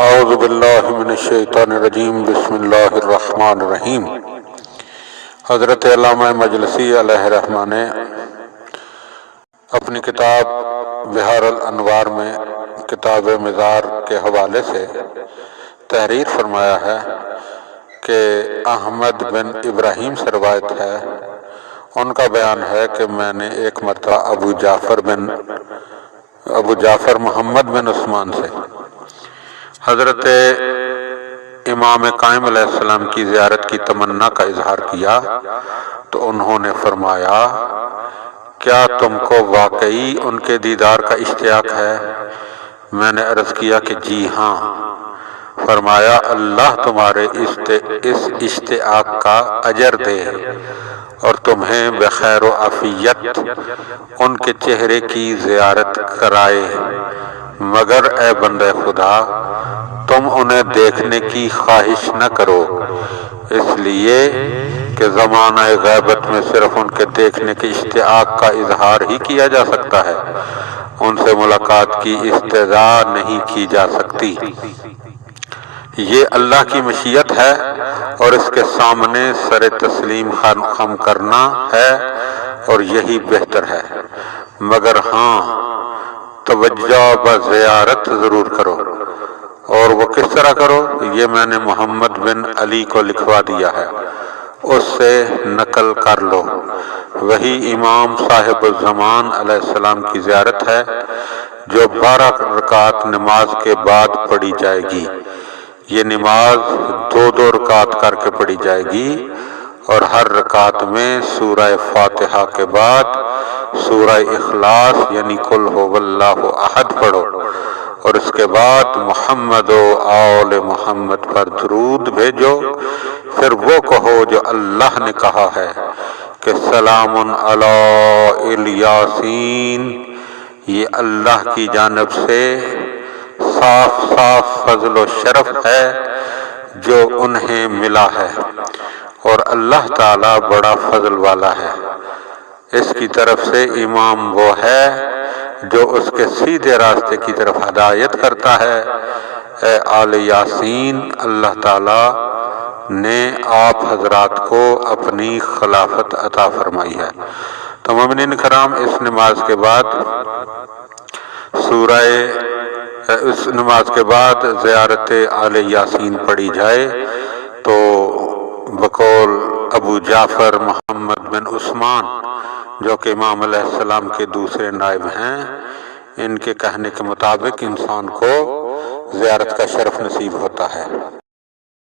اعوذ باللہ من الشیطان الرجیم بسم اللہ الرحمن الرحیم۔ حضرت علامہ مجلسی علیہ رحمہ نے اپنی کتاب بحار الانوار میں کتاب مزار کے حوالے سے تحریر فرمایا ہے کہ احمد بن ابراہیم سے روایت ہے، ان کا بیان ہے کہ میں نے ایک مرتبہ ابو جعفر محمد بن عثمان سے حضرت امام قائم علیہ السلام کی زیارت کی تمنا کا اظہار کیا تو انہوں نے فرمایا، کیا تم کو واقعی ان کے دیدار کا اشتیاق ہے؟ میں نے عرض کیا کہ جی ہاں۔ فرمایا، اللہ تمہارے اس اشتیاق کا اجر دے اور تمہیں بخیر و عافیت ان کے چہرے کی زیارت کرائے، مگر اے بندہ خدا، تم انہیں دیکھنے کی خواہش نہ کرو، اس لیے کہ زمانہ غیبت میں صرف ان کے دیکھنے کے اشتیاق کا اظہار ہی کیا جا سکتا ہے، ان سے ملاقات کی استدعا نہیں کی جا سکتی۔ یہ اللہ کی مشیت ہے اور اس کے سامنے سر تسلیم خم کرنا ہے اور یہی بہتر ہے، مگر ہاں توجہ بزیارت ضرور کرو۔ اور وہ کس طرح کرو، یہ میں نے محمد بن علی کو لکھوا دیا ہے، اس سے نقل کر لو۔ وہی امام صاحب الزمان علیہ السلام کی زیارت ہے جو 12 رکعت نماز کے بعد پڑھی جائے گی۔ یہ نماز 2 رکعت کر کے پڑھی جائے گی اور ہر رکعت میں سورہ فاتحہ کے بعد سورہ اخلاص یعنی قل هو اللہ احد پڑھو، اور اس کے بعد محمد و آل محمد پر درود بھیجو۔ پھر وہ کہو جو اللہ نے کہا ہے کہ سلام علی الیاسین، یہ اللہ کی جانب سے صاف فضل و شرف ہے جو انہیں ملا ہے، اور اللہ تعالیٰ بڑا فضل والا ہے۔ اس کی طرف سے امام وہ ہے جو اس کے سیدھے راستے کی طرف ہدایت کرتا ہے۔ اے آل یاسین، اللہ تعالیٰ نے آپ حضرات کو اپنی خلافت عطا فرمائی ہے۔ تو مومنین کرام، اس نماز کے بعد زیارت آل یاسین پڑھی جائے تو بقول ابو جعفر محمد بن عثمان، جو کہ امام علیہ السلام کے دوسرے نائب ہیں، ان کے کہنے کے مطابق انسان کو زیارت کا شرف نصیب ہوتا ہے۔